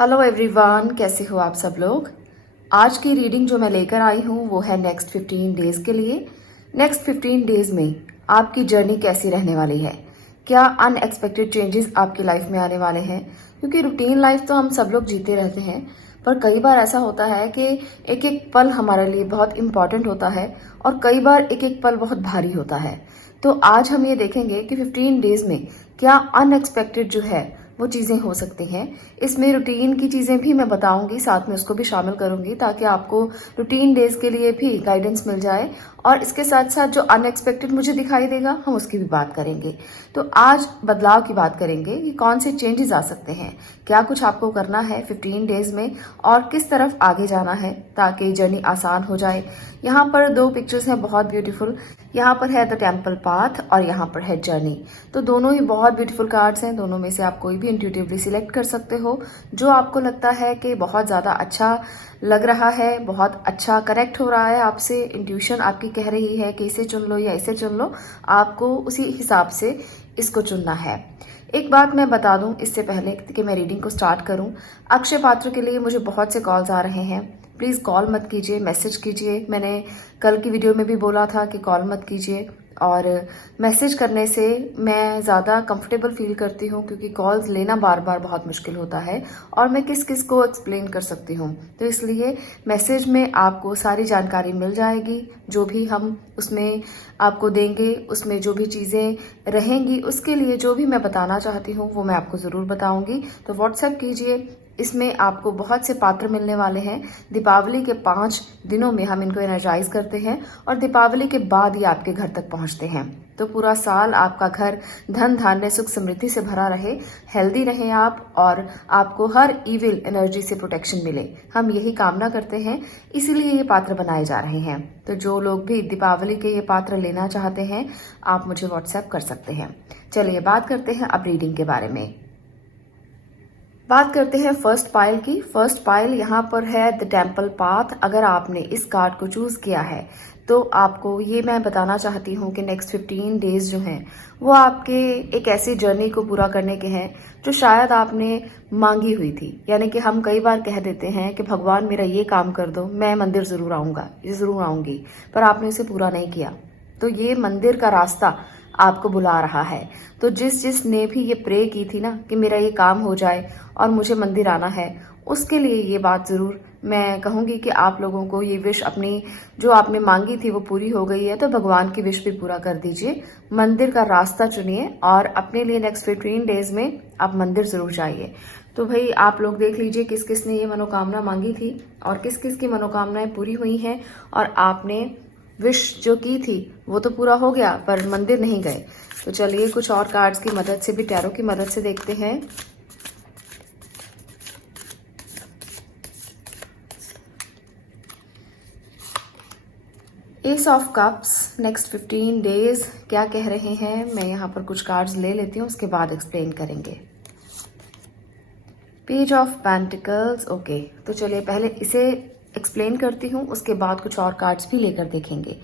Hello everyone, कैसे हो आप सब लोग। आज की रीडिंग जो मैं लेकर आई हूँ वो है नेक्स्ट 15 डेज के लिए। नेक्स्ट 15 डेज में आपकी जर्नी कैसी रहने वाली है, क्या अनएक्सपेक्टेड चेंजेस आपकी लाइफ में आने वाले हैं। क्योंकि रूटीन लाइफ तो हम सब लोग जीते रहते हैं, पर कई बार ऐसा होता है कि एक एक पल हमारे लिए बहुत इम्पॉर्टेंट होता है और कई बार एक एक पल बहुत भारी होता है। तो आज हम ये देखेंगे कि 15 डेज में क्या अनएक्सपेक्टेड जो है वो चीज़ें हो सकती हैं। इसमें रूटीन की चीज़ें भी मैं बताऊंगी, साथ में उसको भी शामिल करूंगी ताकि आपको रूटीन डेज के लिए भी गाइडेंस मिल जाए। और इसके साथ साथ जो अनएक्सपेक्टेड मुझे दिखाई देगा हम उसकी भी बात करेंगे। तो आज बदलाव की बात करेंगे कि कौन से चेंजेस आ सकते हैं, क्या कुछ आपको करना है 15 डेज में और किस तरफ आगे जाना है ताकि जर्नी आसान हो जाए। यहाँ पर दो पिक्चर्स हैं बहुत ब्यूटीफुल। यहाँ पर है द टेम्पल पाथ और यहाँ पर है जर्नी। तो दोनों ही बहुत ब्यूटीफुल कार्ड्स हैं। दोनों में से आप कोई भी इंट्यूटिवली सिलेक्ट कर सकते हो जो आपको लगता है कि बहुत ज़्यादा अच्छा लग रहा है, बहुत अच्छा करेक्ट हो रहा है आपसे। इंट्यूशन आपकी कह रही है कि इसे चुन लो या इसे चुन लो, आपको उसी हिसाब से इसको चुनना है। एक बात मैं बता दूं इससे पहले कि मैं रीडिंग को स्टार्ट करूं, अक्षय पात्र के लिए मुझे बहुत से कॉल्स आ रहे हैं। प्लीज़ कॉल मत कीजिए, मैसेज कीजिए। मैंने कल की वीडियो में भी बोला था कि कॉल मत कीजिए, और मैसेज करने से मैं ज़्यादा कंफर्टेबल फील करती हूँ क्योंकि कॉल्स लेना बार बार बहुत मुश्किल होता है और मैं किस किस को एक्सप्लेन कर सकती हूँ। तो इसलिए मैसेज में आपको सारी जानकारी मिल जाएगी, जो भी हम उसमें आपको देंगे, उसमें जो भी चीज़ें रहेंगी उसके लिए जो भी मैं बताना चाहती हूँ वो मैं आपको ज़रूर बताऊँगी। तो व्हाट्सएप कीजिए। इसमें आपको बहुत से पात्र मिलने वाले हैं। दीपावली के 5 दिनों में हम इनको एनर्जाइज करते हैं और दीपावली के बाद ये आपके घर तक पहुंचते हैं। तो पूरा साल आपका घर धन धान्य सुख समृद्धि से भरा रहे, हेल्दी रहें आप, और आपको हर इविल एनर्जी से प्रोटेक्शन मिले, हम यही कामना करते हैं। इसीलिए ये पात्र बनाए जा रहे हैं। तो जो लोग भी दीपावली के ये पात्र लेना चाहते हैं आप मुझे व्हाट्सएप कर सकते हैं। चलिए बात करते हैं अब रीडिंग के बारे में। बात करते हैं फर्स्ट पाइल की। फर्स्ट पाइल यहाँ पर है द टेम्पल पाथ। अगर आपने इस कार्ड को चूज किया है तो आपको ये मैं बताना चाहती हूँ कि नेक्स्ट 15 डेज जो हैं वो आपके एक ऐसी जर्नी को पूरा करने के हैं जो शायद आपने मांगी हुई थी। यानी कि हम कई बार कह देते हैं कि भगवान मेरा ये काम कर दो, मैं मंदिर जरूर आऊंगा, ये जरूर आऊंगी, पर आपने इसे पूरा नहीं किया। तो ये मंदिर का रास्ता आपको बुला रहा है। तो जिसने भी ये प्रे की थी ना कि मेरा ये काम हो जाए और मुझे मंदिर आना है, उसके लिए ये बात जरूर मैं कहूंगी कि आप लोगों को ये विश अपनी जो आपने मांगी थी वो पूरी हो गई है। तो भगवान की विश भी पूरा कर दीजिए, मंदिर का रास्ता चुनिए और अपने लिए नेक्स्ट 15 डेज में आप मंदिर जरूर जाइए। तो भाई आप लोग देख लीजिए किस किस ने ये मनोकामना मांगी थी और किस किस की मनोकामनाएं पूरी हुई हैं, और आपने विश जो की थी वो तो पूरा हो गया पर मंदिर नहीं गए। तो चलिए कुछ और कार्ड्स की मदद से भी, टैरो की मदद से देखते हैं। S of cups, next 15 days क्या कह रहे हैं, मैं यहाँ पर कुछ कार्ड्स ले लेती हूँ, उसके बाद एक्सप्लेन करेंगे। Page of pentacles, okay. तो चलिए पहले इसे एक्सप्लेन करती हूँ, उसके बाद कुछ और कार्ड्स भी लेकर देखेंगे।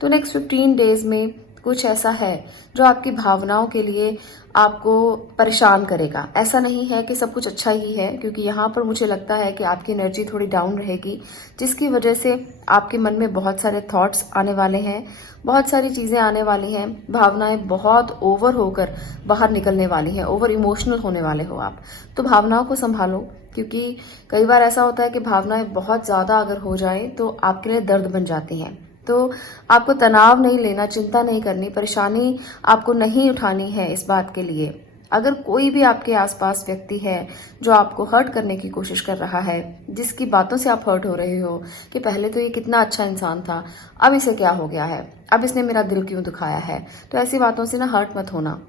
तो नेक्स्ट 15 डेज में कुछ ऐसा है जो आपकी भावनाओं के लिए आपको परेशान करेगा। ऐसा नहीं है कि सब कुछ अच्छा ही है, क्योंकि यहाँ पर मुझे लगता है कि आपकी एनर्जी थोड़ी डाउन रहेगी, जिसकी वजह से आपके मन में बहुत सारे थॉट्स आने वाले हैं, बहुत सारी चीज़ें आने वाली हैं, भावनाएं बहुत ओवर होकर बाहर निकलने वाली हैं, ओवर इमोशनल होने वाले हो आप। तो भावनाओं को संभालो, क्योंकि कई बार ऐसा होता है कि भावनाएं बहुत ज़्यादा अगर हो जाए तो आपके लिए दर्द बन जाती हैं। तो आपको तनाव नहीं लेना, चिंता नहीं करनी, परेशानी आपको नहीं उठानी है इस बात के लिए। अगर कोई भी आपके आसपास व्यक्ति है जो आपको हर्ट करने की कोशिश कर रहा है, जिसकी बातों से आप हर्ट हो रहे हो कि पहले तो ये कितना अच्छा इंसान था, अब इसे क्या हो गया है, अब इसने मेरा दिल क्यों दुखाया है, तो ऐसी बातों से ना हर्ट मत होना।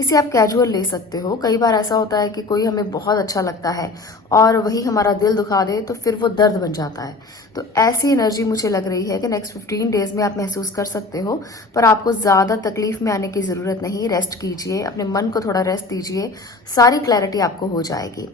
इसे आप कैजुअल ले सकते हो। कई बार ऐसा होता है कि कोई हमें बहुत अच्छा लगता है और वही हमारा दिल दुखा दे तो फिर वो दर्द बन जाता है। तो ऐसी एनर्जी मुझे लग रही है कि नेक्स्ट 15 डेज में आप महसूस कर सकते हो, पर आपको ज़्यादा तकलीफ में आने की ज़रूरत नहीं। रेस्ट कीजिए, अपने मन को थोड़ा रेस्ट दीजिए, सारी क्लैरिटी आपको हो जाएगी।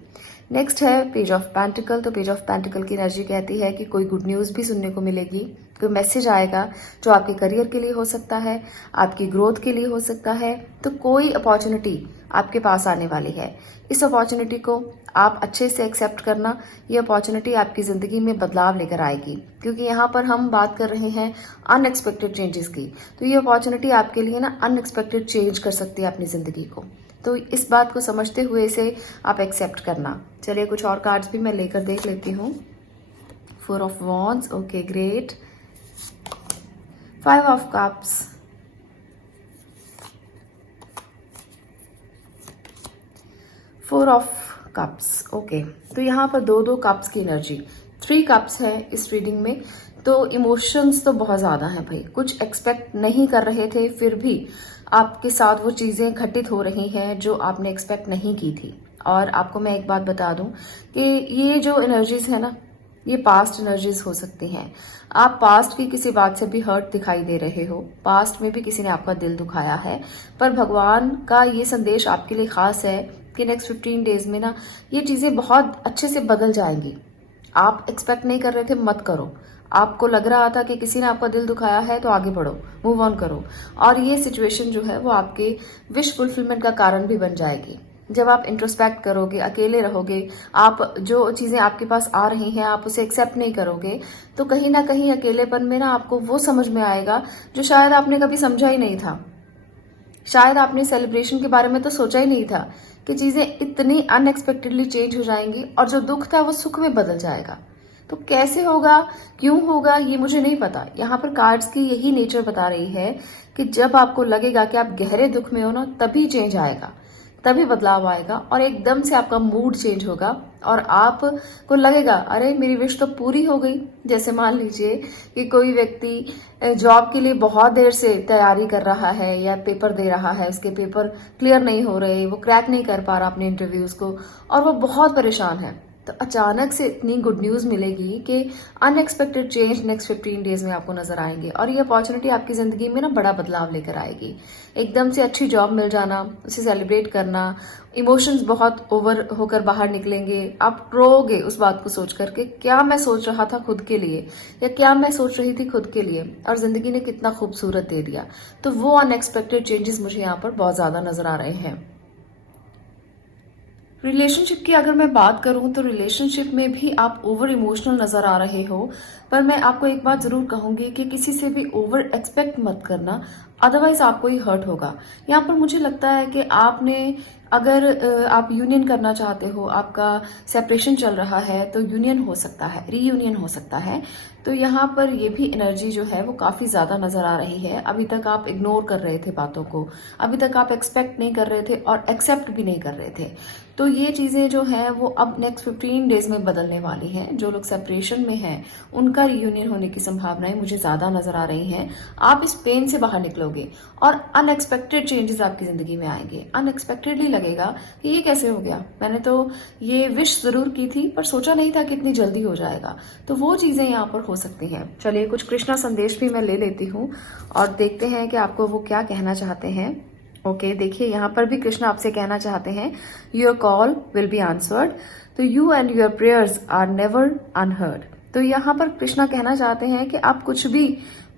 नेक्स्ट है पेज ऑफ पेंटिकल। तो पेज ऑफ पेंटिकल की एनर्जी कहती है कि कोई गुड न्यूज़ भी सुनने को मिलेगी, कोई मैसेज आएगा जो आपके करियर के लिए हो सकता है, आपकी ग्रोथ के लिए हो सकता है। तो कोई अपॉर्चुनिटी आपके पास आने वाली है। इस अपॉर्चुनिटी को आप अच्छे से एक्सेप्ट करना। ये अपॉर्चुनिटी आपकी ज़िंदगी में बदलाव लेकर आएगी, क्योंकि यहाँ पर हम बात कर रहे हैं अनएक्सपेक्टेड चेंजेस की। तो ये अपॉर्चुनिटी आपके लिए ना अनएक्सपेक्टेड चेंज कर सकती है अपनी ज़िंदगी को। तो इस बात को समझते हुए इसे आप एक्सेप्ट करना। चलिए कुछ और कार्ड्स भी मैं लेकर देख लेती हूँ। 4 of wands, okay great. 5 of cups, 4 of cups, okay. तो यहाँ पर 2 कप्स की एनर्जी, 3 कप्स है इस रीडिंग में। तो इमोशंस तो बहुत ज़्यादा हैं भाई, कुछ एक्सपेक्ट नहीं कर रहे थे, फिर भी आपके साथ वो चीज़ें घटित हो रही हैं जो आपने एक्सपेक्ट नहीं की थी। और आपको मैं एक बात बता दूं कि ये जो एनर्जीज है ना, ये पास्ट एनर्जीज हो सकती हैं। आप पास्ट की किसी बात से भी हर्ट दिखाई दे रहे हो, पास्ट में भी किसी ने आपका दिल दुखाया है, पर भगवान का ये संदेश आपके लिए खास है कि नेक्स्ट 15 डेज में ना ये चीज़ें बहुत अच्छे से बदल जाएंगी। आप एक्सपेक्ट नहीं कर रहे थे, मत करो। आपको लग रहा था कि किसी ने आपका दिल दुखाया है, तो आगे बढ़ो, मूव ऑन करो। और ये सिचुएशन जो है वो आपके विश फुलफिलमेंट का कारण भी बन जाएगी। जब आप इंट्रोस्पेक्ट करोगे, अकेले रहोगे, आप जो चीज़ें आपके पास आ रही हैं आप उसे एक्सेप्ट नहीं करोगे, तो कहीं ना कहीं अकेलेपन में ना आपको वो समझ में आएगा जो शायद आपने कभी समझा ही नहीं था। शायद आपने सेलिब्रेशन के बारे में तो सोचा ही नहीं था कि चीज़ें इतनी अनएक्सपेक्टेडली चेंज हो जाएंगी और जो दुख था वो सुख में बदल जाएगा। तो कैसे होगा, क्यों होगा, ये मुझे नहीं पता। यहाँ पर कार्ड्स की यही नेचर बता रही है कि जब आपको लगेगा कि आप गहरे दुख में हो ना, तभी चेंज आएगा, तभी बदलाव आएगा और एकदम से आपका मूड चेंज होगा और आपको लगेगा अरे मेरी विश तो पूरी हो गई। जैसे मान लीजिए कि कोई व्यक्ति जॉब के लिए बहुत देर से तैयारी कर रहा है या पेपर दे रहा है, उसके पेपर क्लियर नहीं हो रहे, वो क्रैक नहीं कर पा रहा अपने इंटरव्यूज को और वो बहुत परेशान है। तो अचानक से इतनी गुड न्यूज़ मिलेगी कि अनएक्सपेक्टेड चेंज नेक्स्ट 15 डेज में आपको नजर आएंगे और ये अपॉर्चुनिटी आपकी ज़िंदगी में ना बड़ा बदलाव लेकर आएगी। एकदम से अच्छी जॉब मिल जाना, उसे सेलिब्रेट करना, इमोशंस बहुत ओवर होकर बाहर निकलेंगे। आप रोओगे उस बात को सोच करके, क्या मैं सोच रहा था खुद के लिए या क्या मैं सोच रही थी खुद के लिए और ज़िंदगी ने कितना खूबसूरत दे दिया। तो वो अनएक्सपेक्टेड चेंजेस मुझे यहाँ पर बहुत ज़्यादा नजर आ रहे हैं। रिलेशनशिप की अगर मैं बात करूं तो रिलेशनशिप में भी आप ओवर इमोशनल नजर आ रहे हो, पर मैं आपको एक बात जरूर कहूंगी कि किसी से भी ओवर एक्सपेक्ट मत करना, अदरवाइज आपको ही हर्ट होगा। यहाँ पर मुझे लगता है कि आपने अगर आप यूनियन करना चाहते हो, आपका सेपरेशन चल रहा है, तो यूनियन हो सकता है, रीयूनियन हो सकता है। तो यहाँ पर ये भी एनर्जी जो है वो काफी ज्यादा नजर आ रही है। अभी तक आप इग्नोर कर रहे थे बातों को, अभी तक आप एक्सपेक्ट नहीं कर रहे थे और एक्सेप्ट भी नहीं कर रहे थे। तो ये चीजें जो है वो अब नेक्स्ट 15 डेज में बदलने वाली हैं। जो लोग सेपरेशन में हैं उनका रीयूनियन होने की संभावनाएं मुझे ज्यादा नजर आ रही हैं। आप इस पेन से बाहर निकलोगे और अनएक्सपेक्टेड चेंजेस आपकी जिंदगी में आएंगे। अनएक्सपेक्टेडली लगेगा कि ये कैसे हो गया, मैंने तो ये विश जरूर की थी पर सोचा नहीं था कि इतनी जल्दी हो जाएगा। तो वो चीजें यहाँ पर हो सकती हैं। चलिए कुछ कृष्णा संदेश भी मैं ले लेती हूँ और देखते हैं कि आपको वो क्या कहना चाहते हैं। ओके, देखिए यहाँ पर भी कृष्ण आपसे कहना चाहते हैं your call will be answered, तो you and your prayers are never unheard. तो यहाँ पर कृष्णा कहना चाहते हैं कि आप कुछ भी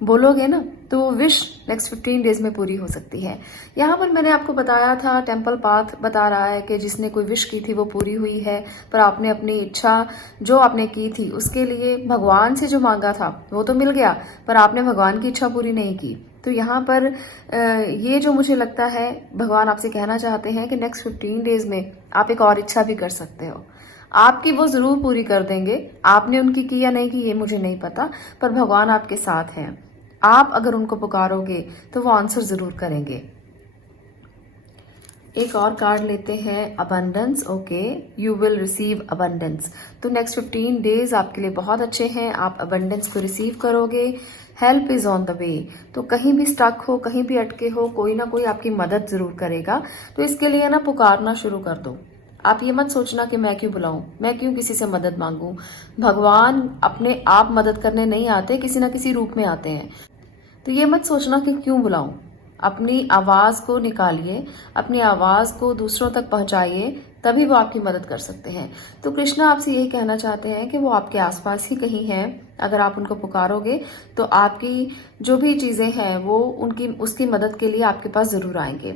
बोलोगे ना तो वो विश नेक्स्ट 15 डेज में पूरी हो सकती है। यहाँ पर मैंने आपको बताया था, टेम्पल पाथ बता रहा है कि जिसने कोई विश की थी वो पूरी हुई है, पर आपने अपनी इच्छा जो आपने की थी उसके लिए भगवान से जो मांगा था वो तो मिल गया, पर आपने भगवान की इच्छा पूरी नहीं की। तो यहाँ पर ये जो मुझे लगता है भगवान आपसे कहना चाहते हैं कि नेक्स्ट 15 डेज में आप एक और इच्छा भी कर सकते हो। आपकी वो जरूर पूरी कर देंगे, आपने उनकी की या नहीं की ये मुझे नहीं पता, पर भगवान आपके साथ हैं। आप अगर उनको पुकारोगे तो वो आंसर जरूर करेंगे। एक और कार्ड लेते हैं, abundance. Okay, you will receive abundance. तो नेक्स्ट 15 डेज आपके लिए बहुत अच्छे हैं, आप अबंडेंस को रिसीव करोगे। Help is on the way. तो कहीं भी स्टक हो, कहीं भी अटके हो, कोई ना कोई आपकी मदद जरूर करेगा। तो इसके लिए ना पुकारना शुरू कर दो। आप ये मत सोचना कि मैं क्यों बुलाऊं, मैं क्यों किसी से मदद मांगूं। भगवान अपने आप मदद करने नहीं आते, किसी ना किसी रूप में आते हैं। तो ये मत सोचना कि क्यों बुलाऊं। अपनी आवाज को निकालिए, अपनी आवाज को दूसरों तक पहुंचाइए, तभी वो आपकी मदद कर सकते हैं। तो कृष्णा आपसे यही कहना चाहते हैं कि वो आपके आसपास ही कहीं हैं, अगर आप उनको पुकारोगे तो आपकी जो भी चीजें हैं वो उसकी मदद के लिए आपके पास जरूर आएंगे।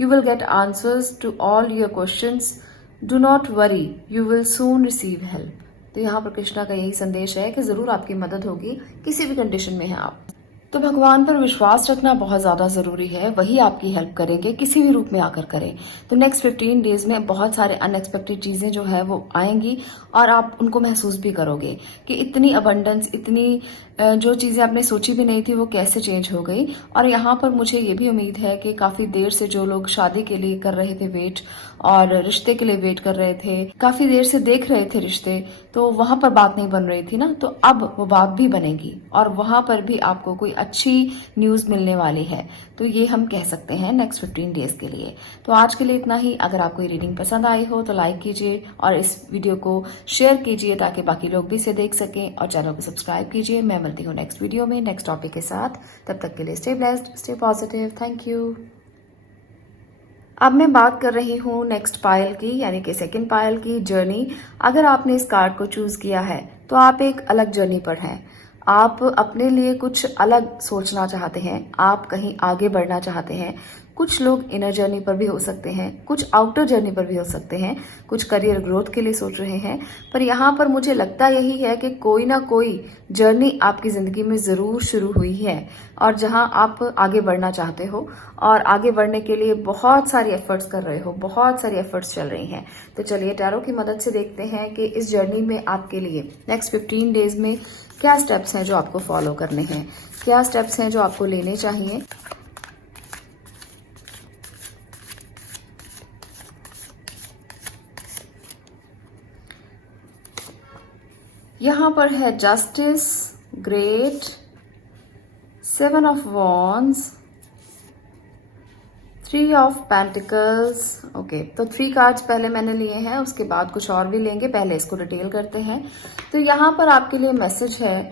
You will get answers to all your questions. Do not worry, you will soon receive help. तो यहाँ पर कृष्णा का यही संदेश है कि जरूर आपकी मदद होगी, किसी भी कंडीशन में है आप। तो भगवान पर विश्वास रखना बहुत ज्यादा जरूरी है, वही आपकी हेल्प करेंगे, किसी भी रूप में आकर करें। तो नेक्स्ट 15 डेज में बहुत सारे अनएक्सपेक्टेड चीजें जो है वो आएंगी और आप उनको महसूस भी करोगे कि इतनी अबंडेंस, इतनी जो चीजें आपने सोची भी नहीं थी वो कैसे चेंज हो गई। और यहाँ पर मुझे ये भी उम्मीद है कि काफी देर से जो लोग शादी के लिए कर रहे थे वेट और रिश्ते के लिए वेट कर रहे थे, काफी देर से देख रहे थे रिश्ते, तो वहां पर बात नहीं बन रही थी ना, तो अब वो बात भी बनेगी और वहां पर भी आपको कोई अच्छी न्यूज मिलने वाली है। तो ये हम कह सकते हैं नेक्स्ट 15 डेज के लिए। तो आज के लिए इतना ही। अगर आपको ये रीडिंग पसंद आई हो तो लाइक कीजिए और इस वीडियो को शेयर कीजिए ताकि बाकी लोग भी इसे देख सकें, और चैनल को सब्सक्राइब कीजिए। मैं मिलती हूँ नेक्स्ट वीडियो में नेक्स्ट टॉपिक के साथ। तब तक के लिए stay blessed, stay positive. Thank you. अब मैं बात कर रही हूँ नेक्स्ट पायल की, यानी कि सेकंड पायल की जर्नी। अगर आपने इस कार्ड को चूज किया है तो आप एक अलग जर्नी पर हैं। आप अपने लिए कुछ अलग सोचना चाहते हैं, आप कहीं आगे बढ़ना चाहते हैं। कुछ लोग इनर जर्नी पर भी हो सकते हैं, कुछ आउटर जर्नी पर भी हो सकते हैं, कुछ करियर ग्रोथ के लिए सोच रहे हैं। पर यहाँ पर मुझे लगता यही है कि कोई ना कोई जर्नी आपकी जिंदगी में जरूर शुरू हुई है और जहां आप आगे बढ़ना चाहते हो और आगे बढ़ने के लिए बहुत सारी एफर्ट्स कर रहे हो, बहुत सारी एफर्ट्स चल रही हैं। तो चलिए टैरो की मदद से देखते हैं कि इस जर्नी में आपके लिए नेक्स्ट 15 डेज में क्या स्टेप्स हैं जो आपको फॉलो करने हैं, क्या स्टेप्स हैं जो आपको लेने चाहिए। यहां पर है justice, great, 7 of wands, 3 of pentacles. Okay, तो 3 कार्ड्स पहले मैंने लिए हैं, उसके बाद कुछ और भी लेंगे। पहले इसको डिटेल करते हैं। तो यहाँ पर आपके लिए मैसेज है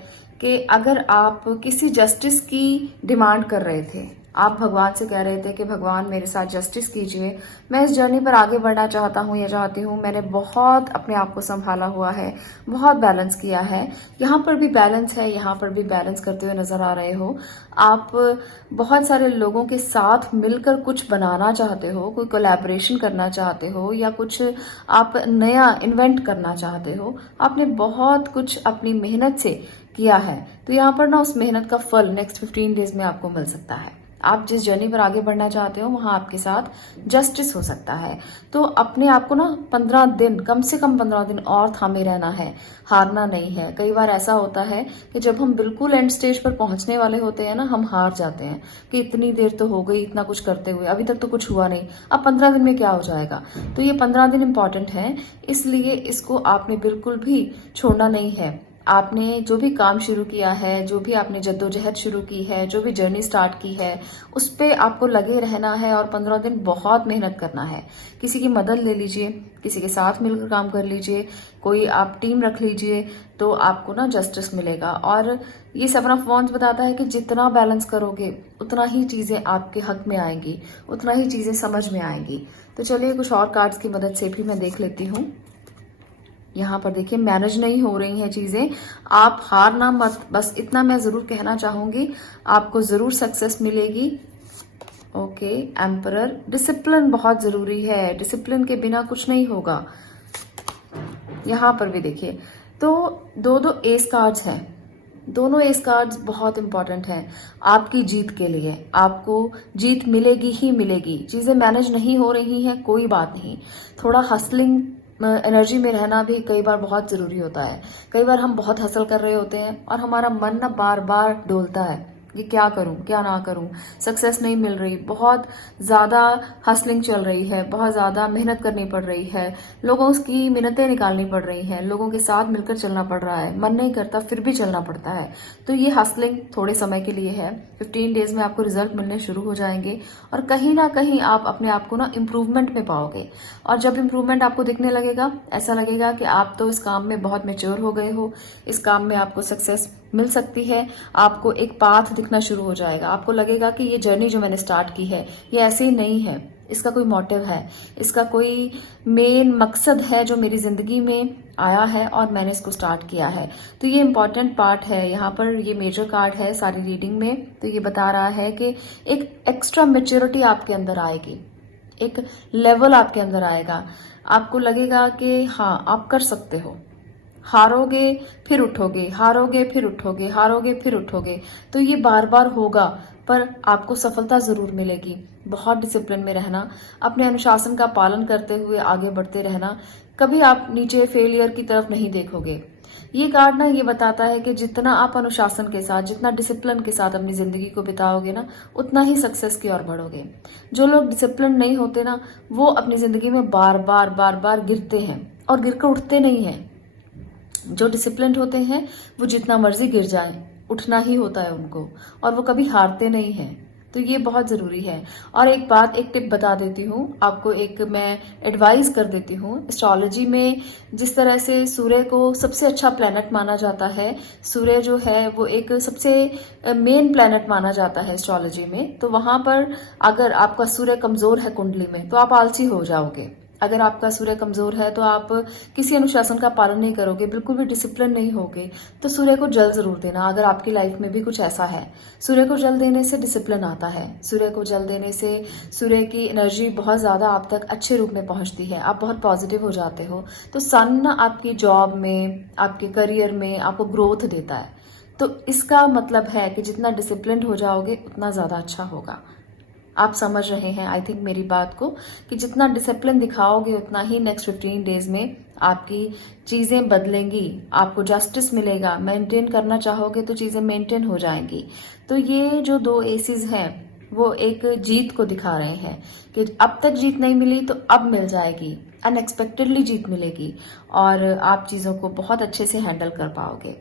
कि अगर आप किसी जस्टिस की डिमांड कर रहे थे, आप भगवान से कह रहे थे कि भगवान मेरे साथ जस्टिस कीजिए, मैं इस जर्नी पर आगे बढ़ना चाहता हूँ या चाहती हूँ, मैंने बहुत अपने आप को संभाला हुआ है, बहुत बैलेंस किया है, यहाँ पर भी बैलेंस है, यहाँ पर भी बैलेंस करते हुए नजर आ रहे हो। आप बहुत सारे लोगों के साथ मिलकर कुछ बनाना चाहते हो, कोई कोलैबोरेशन करना चाहते हो या कुछ आप नया इन्वेंट करना चाहते हो। आपने बहुत कुछ अपनी मेहनत से किया है, तो यहाँ पर ना उस मेहनत का फल नेक्स्ट 15 डेज में आपको मिल सकता है। आप जिस जर्नी पर आगे बढ़ना चाहते हो वहां आपके साथ जस्टिस हो सकता है। तो अपने आप को ना 15 दिन, कम से कम 15 दिन और थामे रहना है, हारना नहीं है। कई बार ऐसा होता है कि जब हम बिल्कुल एंड स्टेज पर पहुंचने वाले होते हैं ना, हम हार जाते हैं कि इतनी देर तो हो गई, इतना कुछ करते हुए अभी तक तो कुछ हुआ नहीं, अब 15 दिन में क्या हो जाएगा। तो ये 15 दिन इंपॉर्टेंट है, इसलिए इसको आपने बिल्कुल भी छोड़ना नहीं है। आपने जो भी काम शुरू किया है, जो भी आपने जद्दोजहद शुरू की है, जो भी जर्नी स्टार्ट की है, उस पे आपको लगे रहना है और 15 दिन बहुत मेहनत करना है। किसी की मदद ले लीजिए, किसी के साथ मिलकर काम कर लीजिए, कोई आप टीम रख लीजिए, तो आपको ना जस्टिस मिलेगा। और ये 7 ऑफ वॉन्ड्स बताता है कि जितना बैलेंस करोगे उतना ही चीजें आपके हक में आएंगी, उतना ही चीजें समझ में आएंगी। तो चलिए कुछ और कार्ड्स की मदद से भी मैं देख लेती हूँ। यहाँ पर देखिए मैनेज नहीं हो रही हैं चीजें, आप हारना मत, बस इतना मैं जरूर कहना चाहूंगी, आपको जरूर सक्सेस मिलेगी। ओके, एम्परर, डिसिप्लिन बहुत जरूरी है, डिसिप्लिन के बिना कुछ नहीं होगा। यहाँ पर भी देखिए तो दो एस कार्ड्स हैं, दोनों एस कार्ड्स बहुत इंपॉर्टेंट हैं आपकी जीत के लिए। आपको जीत मिलेगी ही मिलेगी। चीजें मैनेज नहीं हो रही हैं, कोई बात नहीं, थोड़ा हसलिंग एनर्जी में रहना भी कई बार बहुत जरूरी होता है। कई बार हम बहुत हसल कर रहे होते हैं और हमारा मन ना बार बार डोलता है कि क्या करूं क्या ना करूं, सक्सेस नहीं मिल रही, बहुत ज्यादा हसलिंग चल रही है, बहुत ज्यादा मेहनत करनी पड़ रही है, लोगों की मिन्नतें निकालनी पड़ रही हैं, लोगों के साथ मिलकर चलना पड़ रहा है, मन नहीं करता फिर भी चलना पड़ता है। तो ये हसलिंग थोड़े समय के लिए है, 15 डेज में आपको रिजल्ट मिलने शुरू हो जाएंगे और कहीं ना कहीं आप अपने आप को ना इम्प्रूवमेंट में पाओगे। और जब इम्प्रूवमेंट आपको दिखने लगेगा, ऐसा लगेगा कि आप तो इस काम में बहुत मैच्योर हो गए हो, इस काम में आपको सक्सेस मिल सकती है, आपको एक पाथ दिखना शुरू हो जाएगा। आपको लगेगा कि ये जर्नी जो मैंने स्टार्ट की है ये ऐसे ही नहीं है, इसका कोई मोटिव है, इसका कोई मेन मकसद है जो मेरी जिंदगी में आया है और मैंने इसको स्टार्ट किया है। तो ये इंपॉर्टेंट पार्ट है यहाँ पर। ये मेजर कार्ड है सारी रीडिंग में। तो ये बता रहा है कि एक एक्स्ट्रा मेच्योरिटी आपके अंदर आएगी, एक लेवल आपके अंदर आएगा। आपको लगेगा कि हाँ आप कर सकते हो। हारोगे फिर उठोगे, हारोगे फिर उठोगे, हारोगे फिर उठोगे। तो ये बार बार होगा, पर आपको सफलता जरूर मिलेगी। बहुत डिसिप्लिन में रहना, अपने अनुशासन का पालन करते हुए आगे बढ़ते रहना। कभी आप नीचे फेलियर की तरफ नहीं देखोगे। ये कार्ड ना ये बताता है कि जितना आप अनुशासन के साथ, जितना डिसिप्लिन के साथ अपनी जिंदगी को बिताओगे ना, उतना ही सक्सेस की ओर बढ़ोगे। जो लोग डिसिप्लिन नहीं होते ना, वो अपनी जिंदगी में बार बार गिरते हैं और गिर कर उठते नहीं हैं। जो डिसिप्लिन होते हैं वो जितना मर्जी गिर जाए, उठना ही होता है उनको, और वो कभी हारते नहीं हैं। तो ये बहुत जरूरी है। और एक बात, एक टिप बता देती हूँ आपको, एक मैं एडवाइस कर देती हूँ। एस्ट्रोलॉजी में जिस तरह से सूर्य को सबसे अच्छा प्लैनेट माना जाता है, सूर्य जो है वो एक सबसे मेन प्लैनेट माना जाता है एस्ट्रोलॉजी में। तो वहां पर अगर आपका सूर्य कमजोर है कुंडली में, तो आप आलसी हो जाओगे। अगर आपका सूर्य कमजोर है तो आप किसी अनुशासन का पालन नहीं करोगे, बिल्कुल भी डिसिप्लिन नहीं होगे। तो सूर्य को जल जरूर देना। अगर आपकी लाइफ में भी कुछ ऐसा है, सूर्य को जल देने से डिसिप्लिन आता है। सूर्य को जल देने से सूर्य की एनर्जी बहुत ज्यादा आप तक अच्छे रूप में पहुंचती है, आप बहुत पॉजिटिव हो जाते हो। तो सन आपकी जॉब में, आपके करियर में आपको ग्रोथ देता है। तो इसका मतलब है कि जितना डिसिप्लिन हो जाओगे उतना ज्यादा अच्छा होगा। आप समझ रहे हैं आई थिंक मेरी बात को, कि जितना डिसिप्लिन दिखाओगे उतना ही नेक्स्ट 15 डेज में आपकी चीजें बदलेंगी, आपको जस्टिस मिलेगा। मेंटेन करना चाहोगे तो चीजें मेंटेन हो जाएंगी। तो ये जो 2 एसेस हैं वो एक जीत को दिखा रहे हैं कि अब तक जीत नहीं मिली तो अब मिल जाएगी, अनएक्सपेक्टेडली जीत मिलेगी और आप चीजों को बहुत अच्छे से हैंडल कर पाओगे।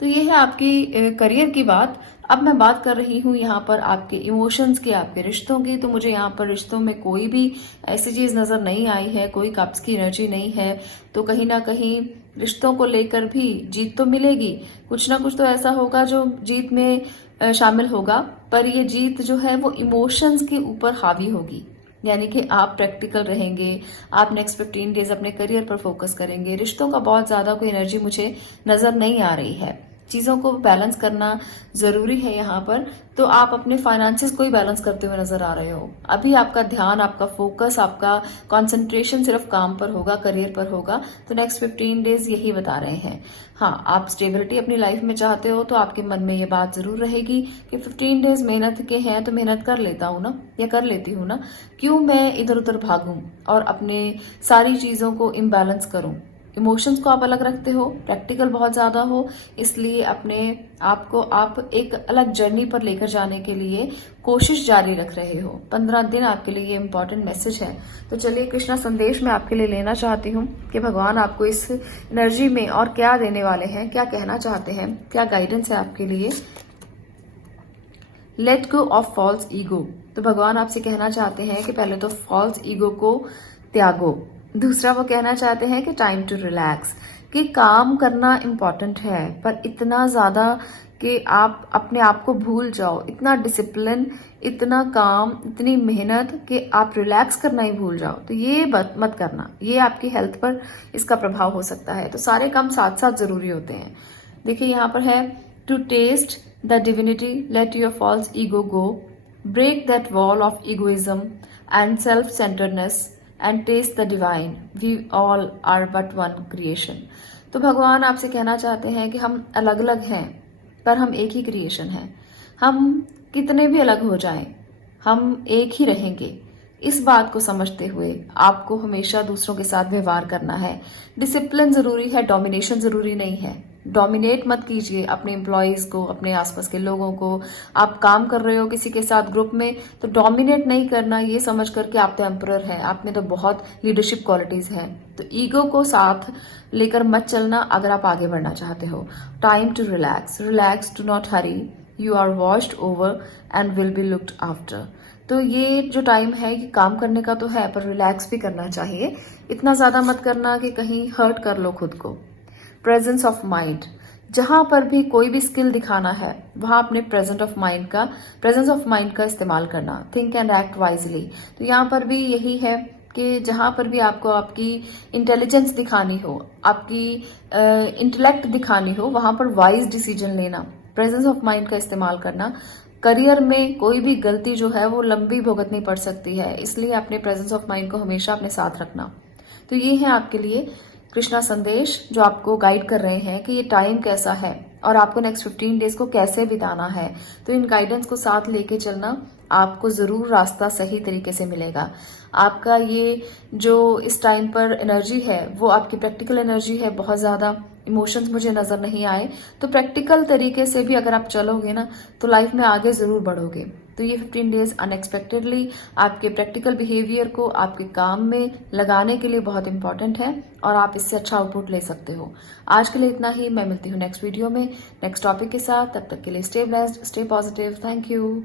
तो ये है आपकी करियर की बात। अब मैं बात कर रही हूँ यहाँ पर आपके इमोशंस की, आपके रिश्तों की। तो मुझे यहाँ पर रिश्तों में कोई भी ऐसी चीज नजर नहीं आई है, कोई कप्स की एनर्जी नहीं है। तो कहीं ना कहीं रिश्तों को लेकर भी जीत तो मिलेगी, कुछ ना कुछ तो ऐसा होगा जो जीत में शामिल होगा। पर ये जीत जो है वो इमोशंस के ऊपर हावी होगी, यानी कि आप प्रैक्टिकल रहेंगे। आप नेक्स्ट 15 डेज अपने करियर पर फोकस करेंगे। रिश्तों का बहुत ज्यादा कोई एनर्जी मुझे नजर नहीं आ रही है। चीजों को बैलेंस करना जरूरी है यहाँ पर। तो आप अपने फाइनेंसेस को ही बैलेंस करते हुए नजर आ रहे हो। अभी आपका ध्यान, आपका फोकस, आपका कंसंट्रेशन सिर्फ काम पर होगा, करियर पर होगा। तो नेक्स्ट 15 डेज यही बता रहे हैं। हाँ, आप स्टेबिलिटी अपनी लाइफ में चाहते हो तो आपके मन में ये बात जरूर रहेगी कि 15 डेज मेहनत के हैं तो मेहनत कर लेता हूँ ना, या कर लेती हूँ ना, क्यों मैं इधर उधर भागूं और अपने सारी चीजों को इम्बैलेंस करूं। इमोशंस को आप अलग रखते हो, प्रैक्टिकल बहुत ज्यादा हो, इसलिए अपने आप को आप एक अलग जर्नी पर लेकर जाने के लिए कोशिश जारी रख रहे हो। 15 दिन आपके लिए ये इंपॉर्टेंट मैसेज है। तो चलिए कृष्णा संदेश मैं आपके लिए लेना चाहती हूँ कि भगवान आपको इस एनर्जी में और क्या देने वाले हैं, क्या कहना चाहते हैं, क्या गाइडेंस है आपके लिए। Let go of false ego. तो भगवान आपसे कहना चाहते हैं कि पहले तो फॉल्स ईगो को त्यागो। दूसरा वो कहना चाहते हैं कि टाइम टू रिलैक्स, कि काम करना इम्पोर्टेंट है पर इतना ज्यादा कि आप अपने आप को भूल जाओ। इतना डिसिप्लिन, इतना काम, इतनी मेहनत कि आप रिलैक्स करना ही भूल जाओ। तो ये मत करना, ये आपकी हेल्थ पर इसका प्रभाव हो सकता है। तो सारे काम साथ साथ जरूरी होते हैं। देखिए यहाँ पर है to test the divinity, let your false ego go, break that wall of egoism and self centredness and test the divine, we all are but one creation. तो भगवान आपसे कहना चाहते हैं कि हम अलग अलग हैं पर हम एक ही क्रिएशन हैं। हम कितने भी अलग हो जाएं, हम एक ही रहेंगे। इस बात को समझते हुए आपको हमेशा दूसरों के साथ व्यवहार करना है। डिसिप्लिन जरूरी है, डोमिनेशन जरूरी नहीं है। डोमिनेट मत कीजिए अपने एम्प्लॉयज को, अपने आसपास के लोगों को। आप काम कर रहे हो किसी के साथ ग्रुप में, तो डोमिनेट नहीं करना ये समझ करके आप तो एम्परर हैं, आप में तो बहुत लीडरशिप क्वालिटीज हैं। तो ईगो को साथ लेकर मत चलना अगर आप आगे बढ़ना चाहते हो। Time to relax, relax, do not hurry, you are watched over and will be looked after. तो ये जो टाइम है ये काम करने का तो है, पर रिलैक्स भी करना चाहिए। इतना ज्यादा मत करना कि कहीं हर्ट कर लो खुद को। प्रेजेंस ऑफ माइंड, जहां पर भी कोई भी स्किल दिखाना है वहां अपने प्रेजेंस ऑफ माइंड का इस्तेमाल करना, थिंक एंड एक्ट वाइजली। तो यहाँ पर भी यही है कि जहां पर भी आपको आपकी इंटेलिजेंस दिखानी हो, आपकी इंटेलेक्ट दिखानी हो, वहां पर वाइज डिसीजन लेना, प्रेजेंस ऑफ माइंड का इस्तेमाल करना। करियर में कोई भी गलती जो है वो लंबी भुगतनी पड़ सकती है, इसलिए अपने प्रेजेंस ऑफ माइंड को हमेशा अपने साथ रखना। तो ये है आपके लिए कृष्णा संदेश जो आपको गाइड कर रहे हैं कि ये टाइम कैसा है और आपको नेक्स्ट 15 डेज को कैसे बिताना है। तो इन गाइडेंस को साथ लेके चलना, आपको जरूर रास्ता सही तरीके से मिलेगा। आपका ये जो इस टाइम पर एनर्जी है वो आपकी प्रैक्टिकल एनर्जी है, बहुत ज्यादा इमोशंस मुझे नजर नहीं आए। तो प्रैक्टिकल तरीके से भी अगर आप चलोगे ना तो लाइफ में आगे जरूर बढ़ोगे। तो ये 15 डेज अनएक्सपेक्टेडली आपके प्रैक्टिकल बिहेवियर को आपके काम में लगाने के लिए बहुत इंपॉर्टेंट है और आप इससे अच्छा आउटपुट ले सकते हो। आज के लिए इतना ही। मैं मिलती हूँ नेक्स्ट वीडियो में नेक्स्ट टॉपिक के साथ। तब तक के लिए stay blessed, stay positive. Thank you.